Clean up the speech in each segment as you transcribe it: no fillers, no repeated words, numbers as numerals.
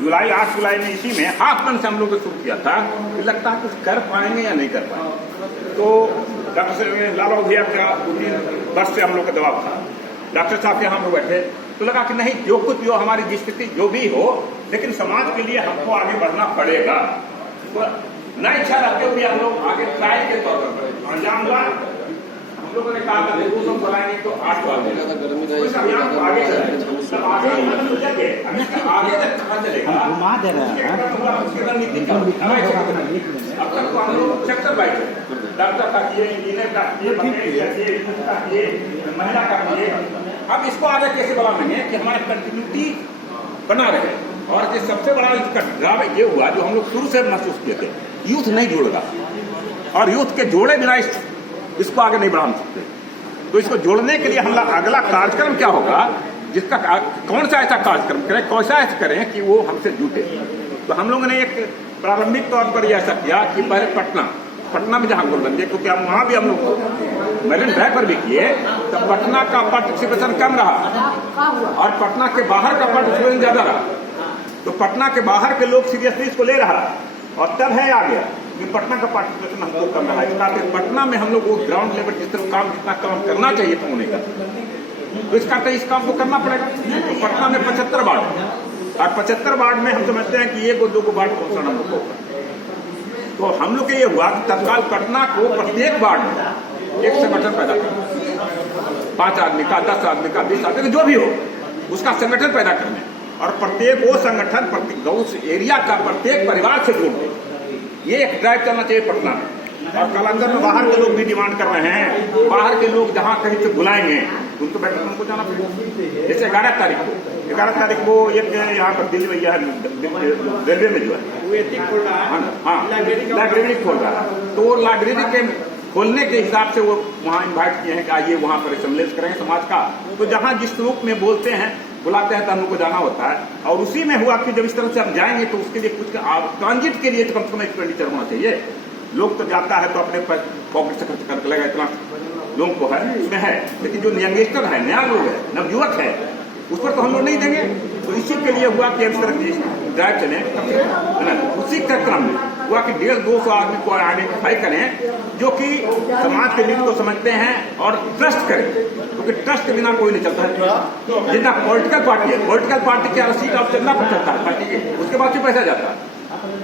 8 जुलाई में इसी में हाफ टन से हम लोग ने शुरू किया था कि लगता है कुछ कर पाएंगे या नहीं कर पाएंगे। तो डॉक्टर लालू भैया का 2-3 वर्ष से हम लोग का दबाव था। डॉक्टर साहब के हम लोग बैठे तो लगा कि नहीं, जो कुछ जो हमारी स्थिति जो भी हो, लेकिन समाज के लिए हमको आगे बढ़ना पड़ेगा। तो न इच्छा रखते हुए हम लोग आगे ट्राई के तौर पर अंजाम हुआ। हम लोगों ने कहा था 200 बनाएंगे तो 8 इस अभियान को आगे चलाएंगे। आगे तक कहाँ चलेगा, घुमा दे रहा है। अब तक तो हम लोग सेक्टर बाइट डॉक्टर का किए, इंजीनियर का किए, का किए, महिला का किए। अब इसको आगे कैसे बढ़ाएंगे कि हमारा कंटिन्यूटी बना रहे। और ये सबसे बड़ा इसका ड्राव ये हुआ जो हम लोग शुरू से महसूस किए थे, यूथ नहीं जुड़ेगा और यूथ के जोड़े बिना इसको आगे नहीं बढ़ा सकते। तो इसको जोड़ने के लिए हम अगला कार्यक्रम क्या होगा, जिसका कौन सा ऐसा कार्यक्रम करें, कैसा ऐसा करें कि वो हमसे जुटे। तो हम लोगों ने एक प्रारंभिक तौर पर ऐसा किया कि पहले पटना में जहाँ गोलबंदी, क्योंकि हम वहाँ भी हम लोग मैरिन ड्राइव पर भी किए, तो पटना का पार्टिसिपेशन कम रहा और पटना के बाहर का पार्टिसिपेशन ज्यादा रहा। तो पटना के बाहर के लोग सीरियसली इसको ले रहा और तब है आ गया कि पटना का पार्टिसिपेशन हमको कम रहा। इस कारण पटना में हम लोग वो ग्राउंड लेवल जितना काम करना चाहिए था होने का, तो इस कारण इस काम को करना पड़ेगा। तो पटना में 75 वार्ड है और 75 वार्ड में हम समझते हैं कि 1-2 वार्ड पहुंचना हम लोग होगा। तो हम लोग के ये हुआ कि तत्काल पटना को प्रत्येक वार्ड में एक संगठन पैदा करना, 5 आदमी का, 10 आदमी का, 20 आदमी का, जो भी हो उसका संगठन पैदा करने और प्रत्येक वो संगठन उस एरिया का प्रत्येक परिवार से जोड़ दे। ये एक ड्राइव चलना चाहिए पटना में। और कलंदर में बाहर के लोग भी डिमांड कर रहे हैं, बाहर के लोग जहां कहीं से बुलाएंगे उनको बैठक उनको जाना पड़ेगा। जैसे 11 तारीख को एक यहाँ पर दिल्ली में रेलवे में जो है लाइब्रेरी खोल रहा है, तो वो लाइब्रेरी के खोलने के हिसाब से वो वहाँ इन्वाइट किए हैं कि आइए वहाँ पर सम्मेलन करेंगे समाज का। तो जहाँ जिस रूप में बुलाते हैं तो हम लोग को जाना होता है। और उसी में हुआ कि जब इस तरह से हम जाएंगे तो उसके लिए कुछ ट्रांजिट के लिए तो कम से कम एक्सपेंडिचर होना चाहिए। लोग तो जाता है तो अपने पॉकेट से खर्च कर लेगा, इतना लोगों को है उसमें है, लेकिन जो यंगस्टर है, नया लोग है, नवयुवक है, उस पर तो हम लोग नहीं देंगे। तो इसी के लिए हुआ कि इस तरह की ड्राइव चले, उसी क्रम में हुआ कि 150-200 आदमी को आइडेंटिफाई करें जो कि समाज के नीति को समझते हैं और ट्रस्ट करें, क्योंकि ट्रस्ट के बिना कोई नहीं चलता है। जितना पॉलिटिकल पार्टी है, पॉलिटिकल पार्टी के सीट ऑफ चलना पर चलता है पार्टी के, उसके बाद से पैसा जाता है,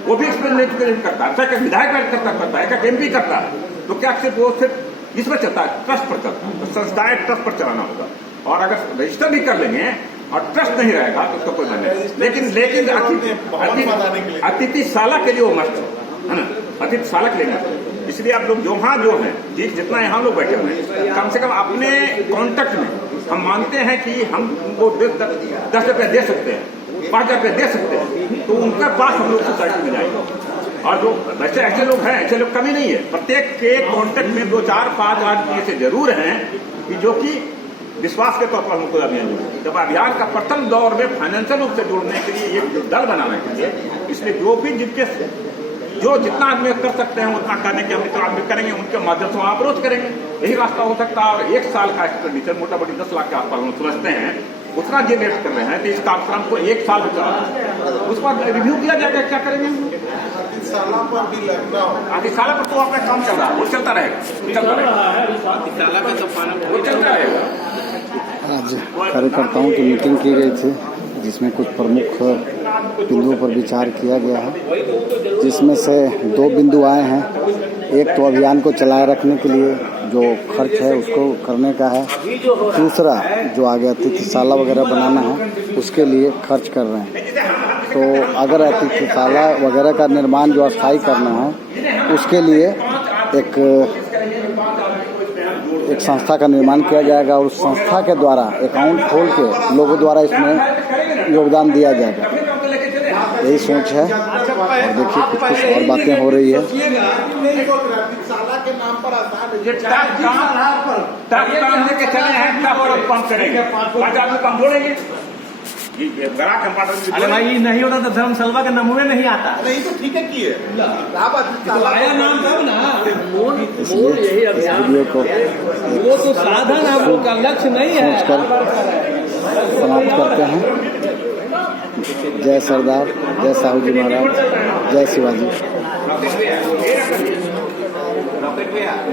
वो भी एक्सपेरिमेंट करता है, एक विधायक करता है, एक एमपी करता है। तो क्या सिर्फ वो सिर्फ इसमें चलता है, ट्रस्ट पर चलता है। तो संस्थाएं ट्रस्ट पर चलाना होगा। और अगर रजिस्टर भी कर लेंगे और ट्रस्ट नहीं रहेगा तो उसका कोई नहीं। लेकिन अतिथिशाला के लिए वो मस्त है ना, अतिथिशाला के लिए। इसलिए आप लोग जो है जितना यहाँ लोग बैठे हुए हैं, कम से कम अपने कॉन्टेक्ट में हम मानते हैं कि हम उनको 10 रुपये दे सकते हैं, 5 रुपये दे सकते हैं, तो उनके पास हम लोग सोसाइटी में जाएंगे। और जो वैसे ऐसे लोग हैं, ऐसे लोग कमी नहीं है, प्रत्येक के कॉन्टेक्ट में 2-4-5 आदमी ऐसे जरूर हैं कि जो कि विश्वास के तौर पर हमको अभियान जोड़े। जब अभियान का प्रथम दौर में फाइनेंशियल रूप से जोड़ने के लिए एक दल बनाना चाहिए, इसलिए जो भी जितना आदमी कर सकते हैं उतना करने के हम आदमी करेंगे, उनके माध्यम से अप्रोच करेंगे, यही रास्ता हो सकता है। और 1 साल का एक्सपेंडिचर मोटा मोटी 10 लाख के आसपास हम समझते हैं, उतना जे वेस्ट कर रहे हैं। तो इस कार्यक्रम को 1 साल में चला, उस पर रिव्यू किया जाएगा, क्या करेंगे। अतिशाला पर भी लगना हो, अतिशाला पर तो अपना काम चल रहा है, वो चलता रहेगा, वो चलता रहेगा। आज कार्यकर्ताओं की मीटिंग की गई थी, जिसमें कुछ प्रमुख बिंदुओं पर विचार किया गया है, जिसमें से 2 बिंदु आए हैं। एक तो अभियान को चलाए रखने के लिए जो खर्च है उसको करने का है, दूसरा जो आगे अतिथिशाला वगैरह बनाना है उसके लिए खर्च कर रहे हैं। तो अगर अतिथिशाला वगैरह का निर्माण जो अस्थायी करना है उसके लिए एक संस्था का निर्माण किया जाएगा और उस संस्था के द्वारा अकाउंट खोल के लोगों द्वारा इसमें योगदान दिया जाएगा। यही सोच है। और देखिए कुछ और बातें हो रही है। अरे भाई नहीं होता तो धर्मशाला के नमूने नहीं आता। नहीं तो ठीक है कि आया नाम तब ना, यही अभियान को वो तो साधन है, वो का लक्ष्य नहीं है। समाप्त करते हैं। जय सरदार, जय साहू जी महाराज, जय शिवाजी।